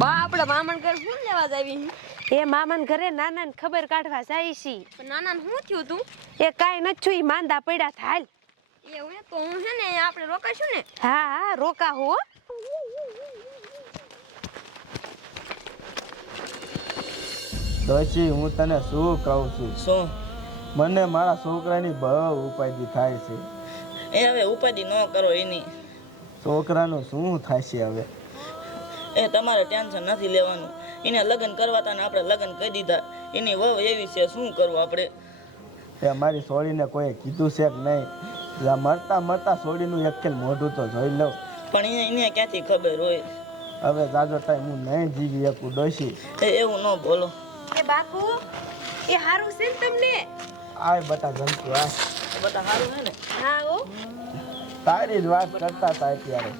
બા આપણે મામણ ઘર શું લેવા જાવી એ મામાન ઘરે નાના ને ખબર કાઢવા જાય છે. નાના નાના શું થયું તું? એ કાઈ નથી છું ઈ માંદા પડ્યા થાલ એવું હે તો હું છે ને આપણે રોકાશું ને? હા હા રોકા હો. દોશી હું તને શું કહું છું? શું? મને મારા છોકરાની બહુ ઉપાધિ થાય છે. એ હવે ઉપાધિ ન કરો એની. છોકરાનું શું થશે હવે? એ તમારે ટેન્શન નથી લેવાનું. એને લગ્ન કરવાતા ને આપણે લગ્ન કરી દીધા. એની વહુ એવી છે શું કરવું આપણે? એ મારી સોળીને કોઈ કીધું છે કે નહીં? એટલે મરતા મરતા સોળીનું એકલ મોઢું તો જોઈ લઉં. પણ એને એને ક્યાંથી ખબર હોય? હવે જાજો ટાઈમ હું નહીં જીવી શકું ડોશી. એ એવું ન બોલો. એ બાપુ એ હારું છે ને તમને? આય બટા જમતું આ બટા સારું છે ને? હા ઓ તારી જ વાત કરતા હતા અત્યારે.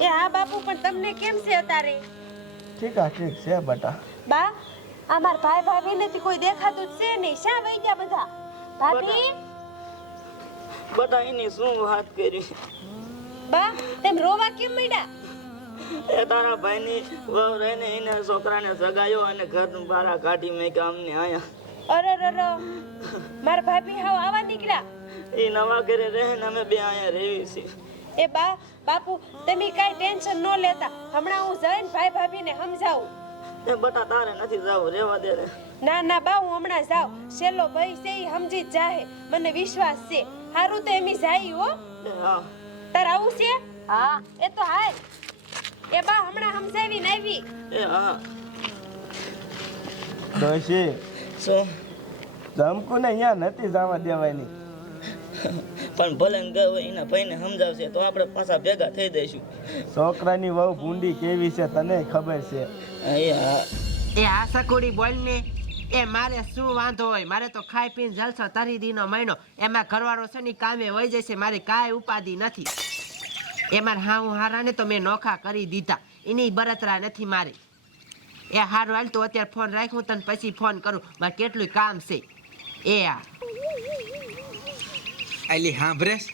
એ હા બાપુ પણ તમને કેમ છે અતારે ઠીક આ ઠીક છે બટા. બા આ માર ભાઈ ભાભી નથી કોઈ દેખાતું જ છે નહીં. શા વઈ ગયા બધા? ભાભી? બધા એની શું વાત કરી? બા તેમ રોવા કેમ માંડ્યા? એ તારા ભાઈની વહુ રહીને એને છોકરાને સગાયો અને ઘરનું બારા કાઢી મેં કે અમને આયા અરે રે રે મારા ભાભી હાવ આવા નીકળ્યા. એ નવા ઘરે રહે ને અમે બે અહીંયા રહેવી છીએ. એ બા બાપુ તમે કાઈ ટેન્શન ન લેતા. હમણાં હું જઈને ભાઈ ભાભીને સમજાવું. એ બટા તારે નથી જવું રેવા દે ના. ના બા હું હમણાં જાઉં. છેલ્લો ભાઈ છે એ સમજી જ જાહે. મને વિશ્વાસ છે. હારું તો એમી જાય હો. હા. તાર આવું છે? હા. એ તો હાય. એ બા હમણાં સમજાવી આવી. એ હા. દોશી શું? જમકુને અહીંયા નથી જવા દેવાની. પણ ભલે ગયો એના ભાઈને સમજાવશે તો આપણે પાછા ભેગા થઈ જઈશું. છોકરાની વહુ ભૂંડી કેવી છે તને ખબર છે? એ હા. આ સકુડી બોલ ને એ મારે શું વાંધો હોય? મારે તો ખાઈ પીને જલસો તરી દીનો મહિનો. એમાં ઘરવાળો છે ને કામે વહી જશે મારે કાંઈ ઉપાધિ નથી. એમાં હા હું હારાને તો મેં નોખા કરી દીધા. એની બરતરા નથી મારી. એ હારું હાલ તો અત્યારે ફોન રાખ હું તને પછી ફોન કરું. મારે કેટલું કામ છે. એ આ. અલી સાંભળેશ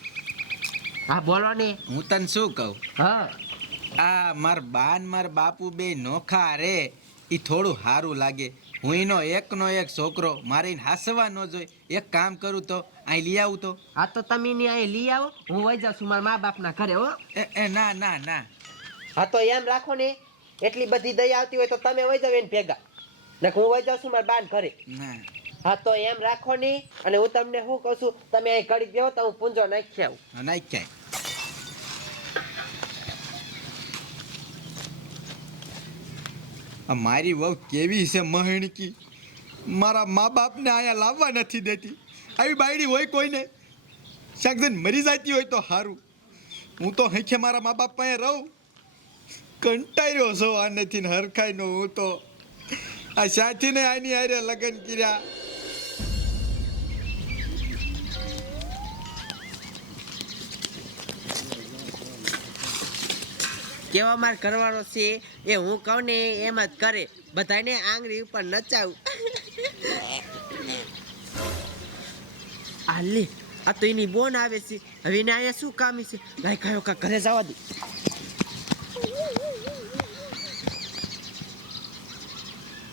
હા બોલો ને. હું તને શું કહું? હા. આ માર બાન માર બાપુ બે નોખા રે. એ થોડું સારું લાગે. હું એનો એકનો એક છોકરો મારે હાસવા ન જોઈ એક કામ કરું તો અહીં લઈ આવું તો. આ તો તમે ને અહીં લઈ આવો. હું વહી જાઉં છું મારા મા બાપના ઘરે હો. એ એ ના ના ના. હા તો એમ રાખો ને એટલી બધી દયા આવતી હોય તો તમે વહી જાવ એને ભેગા. ને હું વહી જાઉં છું મારા બાન ઘરે. ના. હા, તો એમ રાખો ને, અને હું તમને શું કહું છું, તમે અહીં કરી દેવો તો હું પૂંજો નાખી આવું. નાખી જાય. મારી વહુ કેવી છે મહેણકી? મારા મા બાપને અહીંયા લાવવા નથી દેતી. આવી બાયડી હોય કોઈને? શાકજન મરી જતી હોય તો સારું હું તો હૈખે મારા મા બાપ પાસે રહું. કંટાળ્યો છો નથી ને હરખાઈનો હું તો. આ સાથીને આની હારે લગ્ન કર્યા. કેવા માર કરવાનો છે એ હું કહું ને એમ જ કરે. બધાને આંગળી ઉપર નચાવું. આલે આ તો એની બોન આવે છે. હવે એને અહીંયા શું કામ છે? લાઈ કયો કા ઘરે જવા દે.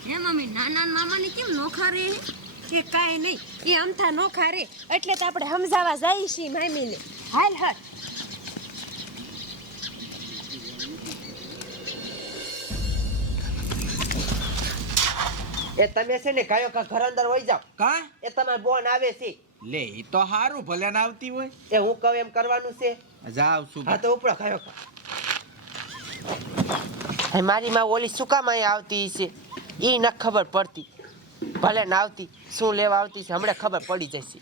હે મમ્મી, નાના મામાની કેમ નોખા રે કે કાંઈ નહીં, એ અમથા નોખા રે એટલે તો આપણે સમજાવવા જઈએ છીએ મામીને. હાલ હાલ. એ તમે છે ને કયો કા ઘર અંદર વહી જાઓ. કા? એ તમાર બોન આવે છે. લે એ તો સારું ભલે ના આવતી હોય. એ હું કહું એમ કરવાનું છે. જાવ છું. હા તો ઉપડો કયો કા મારી માં ઓલી શું કામ અહીંયા આવતી છે? એ ન ખબર પડતી. ભલે ના આવતી શું લેવા આવતી છે હમણાં ખબર પડી જશે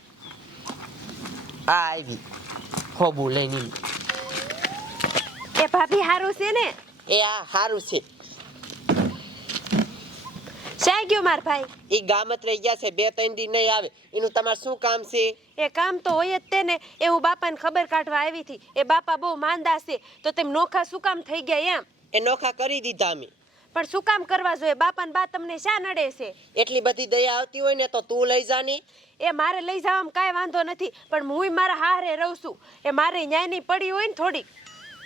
આ આવી. ખોબું લઈને એ ભાભી હારું છે ને? એ આ સારું છે. ગયો માર ભાઈ. એ ગામત રહી ગયા છે બે ત્રણ દી નહીં આવે. એનું તમારે શું કામ છે? એ કામ તો હોય જ તે ને એ હું બાપાને ખબર કાઢવા આવી હતી. એ બાપા બહુ માંદા છે તો તેમ નોખા શું કામ થઈ ગયા એમ? એ નોખા કરી દીધા અમે. પણ શું કામ કરવા જોઈએ? બાપા ને બા તમને શા નડે છે? એટલી બધી દયા આવતી હોય ને તો તું લઈ જાની એ મારે લઈ જવામાં કાંઈ વાંધો નથી પણ હું મારા હારે રહું છું. એ મારે ન્યાયની પડી હોય ને થોડીક.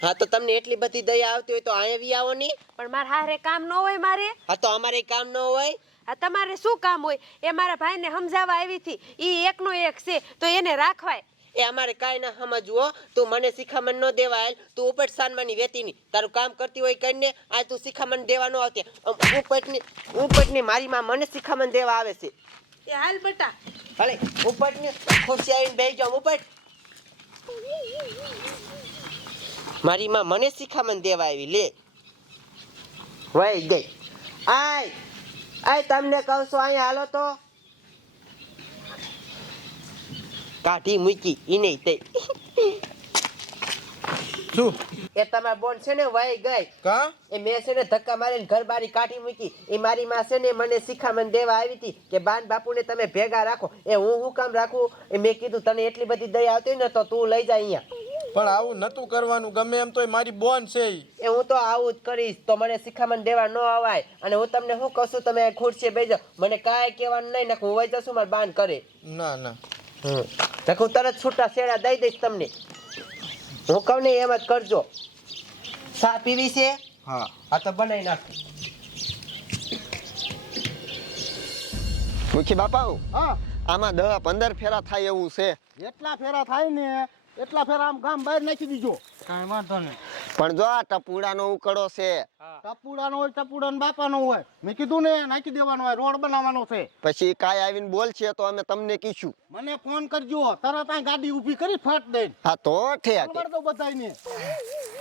હા તો તમને એટલી બધી દયા આવતી હોય તો અહીંયા બી આવો ની. પણ મારા હારે કામ ન હોય મારે. હા તો અમારે કામ ન હોય. આ તમારે શું કામ હોય એ મારા ભાઈને સમજાવવા આવી હતી. એ એકનો એક છે તો એને રાખવાય. એ અમારે કાંઈ ના સમજવો. તું મને શિખામણ ન દેવા આવેલ તું ઉપટ સાનમાની વેતીની. તારું કામ કરતી હોય કરીને આ તું શિખામણ દેવા ન આવતી. ઉપટની ઉપટની મારી માં મને શિખામણ દેવા આવે છે. એ હાલ બટા. ભલે ઉપટની ખુશી આવીને બેસી જાઉં ઉપટ. મારી માં મને શિખામણ દેવા આવી લે. વહી ગઈ. આય. આય તમને કહું છું અહીંયા હાલો તો. કાઢી મૂકી ઈને તે. શું? એ તમારા બોન છે ને વહી ગઈ. કા? એ મેં છે ને ધક્કા મારીને ઘર બારી કાઢી મૂકી. એ મારી માં છે ને મને શિખામણ દેવા આવી હતી કે બાન બાપુને તમે ભેગા રાખો. એ હું હું કામ રાખું? એ મેં કીધું તને એટલી બધી દયા આવતી ને તો તું લઈ જા અહીંયા. પણ આવું નતું કરવાનું ગમે એમ તોય મારી બોન છે એ હું તો આવું જ કરીશ. તો મને શિખામણ દેવા ન અવાય. અને હું તમને શું કહું છું તમે ખુરશી બેજો મને કાંઈ કહેવાનું નહીં ને હું વહી જશું મારે બાન કરે. ના ના. હમ. હું તરત છૂટા શેડા દઈ દઈશ તમને. હું કહું ને એમ જ કરજો. ચા પીવી છે? હા. આ તો બનાવી નાખ. મુખી બાપા હા. આમાં દહ પંદર ફેરા થાય એવું છે. એટલા ફેરા થાય ને એટલા ફેરા આમ ગામ બહાર નાખી દીજો. કાંઈ વાંધો નહીં. પણ જો આ ટપુડાનો ઉકળો છે. ટપુડાનો હોય ટપુડાનો બાપાનો હોય. મેં કીધું ને નાખી દેવાનો હોય રોડ બનાવવાનો છે. પછી કાંઈ આવીને બોલશે તો અમે તમને કીશું. મને ફોન કરજો તરત આ ગાડી ઊભી કરી ફાટ દઈ હા તો ઠેક. બધાયને.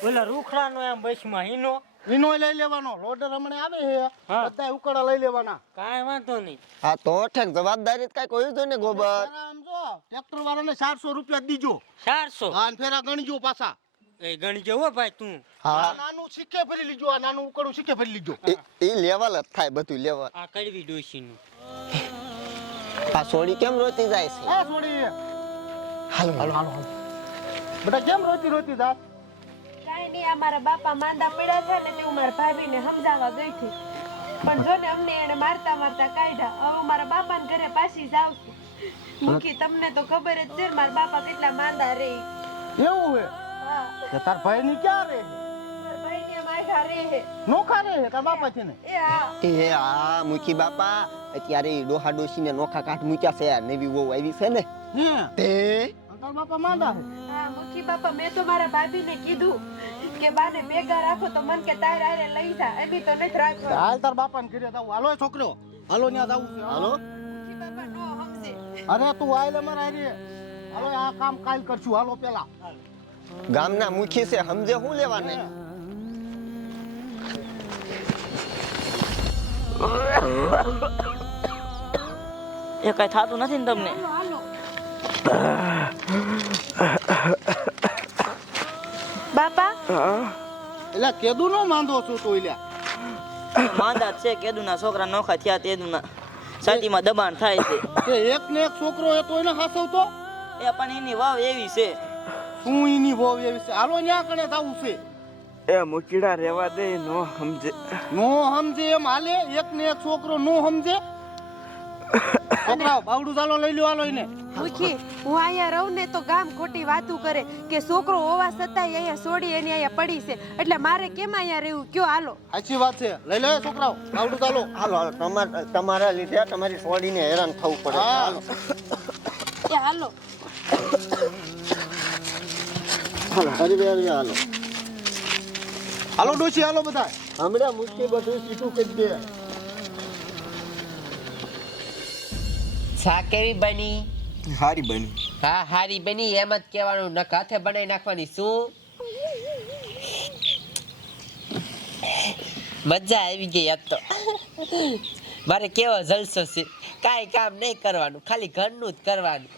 ઓલા રૂખડાનો એમ બસમાં હીનો. વિનોય લઈ લેવાનો. લોડર હમણે આવે છે. બધા ઉકડા લઈ લેવાના. કાંઈ વાંધો નહીં. હા તો ઠેક જવાબદારી કાંઈક કહ્યું જોઈએ ને ગોબર. આમ જો ટ્રેક્ટર વાળાને ચારસો રૂપિયા દીજો. ચારસો? હા અને ફેરા ગણજો પાછા. એ ગણજો હો ભાઈ તું. હા. નાનું શીખે ફરી લીજો આ નાનું ઉકડું શીખે ફરી લીજો. એ લેવલ જ થાય બધું લેવલ. આ કડવી ડોશીનું. આ સોડી કેમ રોતી જાય છે? હા છોડી હાલો હાલો હાલો બેટા કેમ રોતી રોતી દાંત નહીં આ મારા બાપા માંદા પડ્યા છે ને તે હું મારા ભાભીને સમજાવવા ગઈ હતી. પણ જો ને અમને એને મારતા મારતા કાઢ્યા હવે હું મારા બાપાને ઘરે પાછી જાઉં છું. મૂકી તમને તો ખબર જ છે મારા બાપા કેટલા માંદા રે. એવું હે? કે તાર ભાઈ ની ક્યાં રે? રહે નોખા રે તાર બાપા છે ને એ હા. એ મુખી બાપા. અત્યારે ડોહા ડોશીને નોખા કાઢ મૂક્યા છે નવી વહુ આવી છે ને. તે તાર બાપા માંદા હા? મુખી બાપા મેં તો મારા ભાભીને કીધું કે બાને ભેગા રાખો તો મન કે તારે હારે લઈ જા. એમ તો નથી રાખવા. હાલ તાર બાપા ઘરે જાવ હાલો છોકરો. હાલો ત્યાં જાવું છે. હાલો. મુખી બાપા નો સમજે અરે તું આય અમારે હારે. હાલો આ કામ કાલ કરશું. હાલો પેલા. ગામના મુખી છે સમજે શું લેવાને? એ કઈ થતું નથી ને તમને? હાલો. બાપા? એટલે કેદુ નો માંદો છું તું એટલે માંદા જ છે કેદુના છોકરા નોખા થયા તેદુના છાતીમાં દબાણ થાય છે. કે એક ને એક છોકરો એ તો એને હાસવતો? એ પણ એની વાવ એવી છે. શું એની વાવ એવી છે? હાલો ન્યા કણે થાવું છે? એ મુકીડા રેવા દે નો સમજે. નો સમજે એમ હાલે? એક ને એક છોકરો નો સમજે? છોકરા બાવડું ચાલો લઈ લ્યો હાલો એને. મુખી હું અહીંયા રહું ને તો ગામ ખોટી વાતું કરે કે છોકરો હોવા છતાંય અહીંયા છોડી એની અહીંયા પડી છે. એટલે મારે કેમ અહીંયા રહેવું? કયો હાલો. સાચી વાત છે. લઈ લે છોકરાઓ. આવડું ચાલો હાલો. હાલો તમારા તમારા લીધે તમારી સોડીને હેરાન થવું પડે. હાલો. હાલો. હરી હરી હાલો. હાલો ડોશી હાલો બધા હમણાં મુશ્કેલ બધું સીધું કરી દે. ચા કેવી બની. હારી બની. હા હારી બની એમ જ કહેવાનું. નક હાથે બનાવી નાખવાની શું? મજા આવી ગઈ આજ તો. મારે કેવો જલસો છે. કાંઈ કામ નહીં કરવાનું ખાલી ઘરનું જ કરવાનું.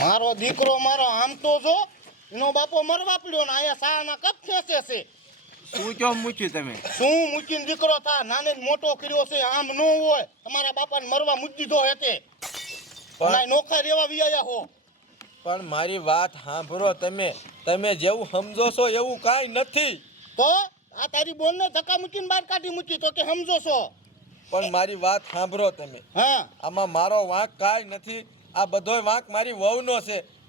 મારો દીકરો મારો આમ તો જો એનો બાપો મરવા પડ્યો ને અહીંયા સાના કપ ખેંચે છે. શું કેમ મૂક્યું તમે? શું મૂકીને દીકરો થા? નાને ને મોટો કર્યો છે આમ ન હોય. તમારા બાપાને મરવા મૂકી દીધો હેતે. અને નોખા રેવા વિયા હો. પણ મારી વાત સાંભળો તમે. તમે જેવું સમજો છો એવું કાંઈ નથી. તો આ તારી બોનને ધક્કા મૂકીને બહાર કાઢી મૂકી તો કે સમજો છો. પણ મારી વાત સાંભળો તમે. હા. આમાં મારો વાંક કાંઈ નથી. આ બધોય વાંક મારી વહુનો છે.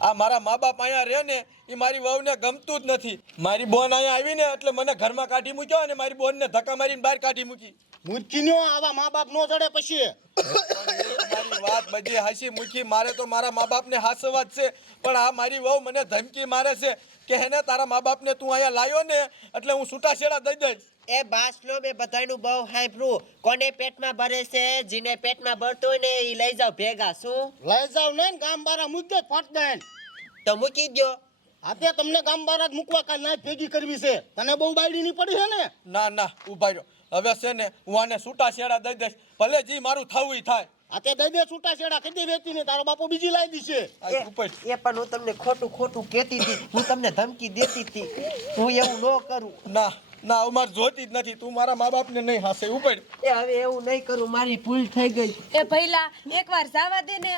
આ મારા મા બાપ અહીંયા રહે ને એ મારી વહુને ગમતું જ નથી. મારી બોન અહીંયા આવી ને એટલે મને ઘરમાં કાઢી મૂક્યો અને મારી બોનને ધક્કા મારીને બહાર કાઢી મૂકી. મૂર્ખીનો આવા મા બાપ નો જડે પછી. મારી વાત બધી હાસી મૂકી મારે તો મારા મા બાપને હાસવા જ છે. પણ આ મારી વહુ મને ધમકી મારે છે. કે હેને તારા મા બાપને તું અહીંયા લાવ્યો ને એટલે હું છૂટાછેડા દઈ દઈશ. એ બાસલો મેં બધાયનું બહુ સાંભળ્યું કોને પેટમાં ભરે છે જીને પેટમાં ભરતો હોય ને એ લઈ જાવ ભેગા શું? લઈ જાવ ને ગામ બારા મુદ્દે ફટ દે. તો મૂકી દો આતે તમને ગામ બારા જ મૂકવા કાલ ના ભેગી કરવી છે. તને બહુ બાયડી ની પડી છે ને? ના ના ઊભા રહ્યો. હવે છે ને હું આને છૂટાછેડા દઈ દઈશ. ભલે જી મારું થવું ય થાય આતે દઈ દે છૂટા છેડા કદી વેચી ને તારો બાપુ બીજી લાવી દીશે. આ એ પણ હું તમને ખોટું ખોટું કહેતી હતી. હું તમને ધમકી દેતી હતી. હું એવું ન કરું. ના ના હું મારે જોતી જ નથી. તું મારા મા બાપને નહીં હાસે ઉપર એ હવે એવું નહીં કરું મારી ભૂલ થઈ ગઈ. એ ભઈલા એકવાર જાવા દે ને.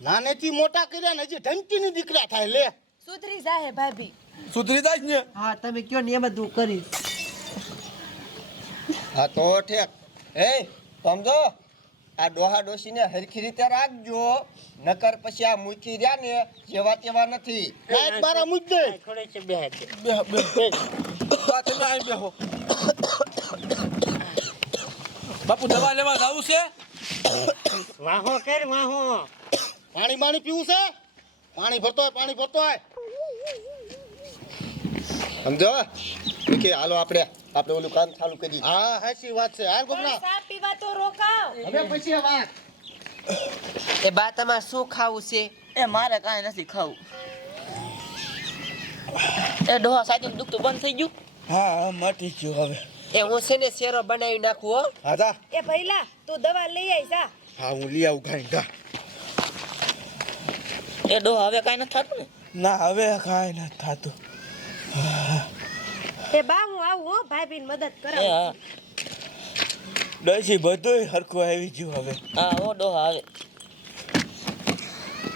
નાનેથી મોટા કર્યા ને હજી ધમકી ની દીકરા થાય લે. સુધરી જાહે ભાભી. સુધરી જાય ને. હા તમે કયો ને એમ જ હું કરીશ. હા તો ઠેક. એ સમજો? આ ડોહા ડોસીને હરખી રીતે રાખજો. નકર પછી આ મૂકી રહ્યા ને જેવા તેવા નથી. એક બારા મુદ્દે થોડે છે બે. બે બેહો તમે અહીં બેહો. બાપુ દવા લેવા જાવું છે? વાહો કર વાહો. પાણી માણી પીવું છે? પાણી ભરતો હોય પાણી ભરતો હોય. સમજો? કે હાલો આપણે આપણે ઓલું કામ ચાલુ કરી. હા હાચી વાત છે. હાલ ગોપના. ચા પીવા તો રોકાવ. હવે પછી વાત. એ બા તમારે શું ખાવું છે? એ મારે કાંઈ નથી ખાવું. એ ડોહા સાચી દુખ તો બંધ થઈ ગયું. હા હા મટી ગયું હવે. એ હું છે ને શેરો બનાવી નાખું હો. હા જા. એ ભઈલા તું દવા લઈ આવી જા. હા હું લઈ આવું ગાઈ ગા એ ડોહા હવે કાંઈ નથી થતું ને? ના હવે કાંઈ નથી થતું. એ બા હું આવું હો ભાભીને મદદ કરો હા ડોસી બધું હરખું આવી ગયું હવે. હા ઓ ડોહા આવે.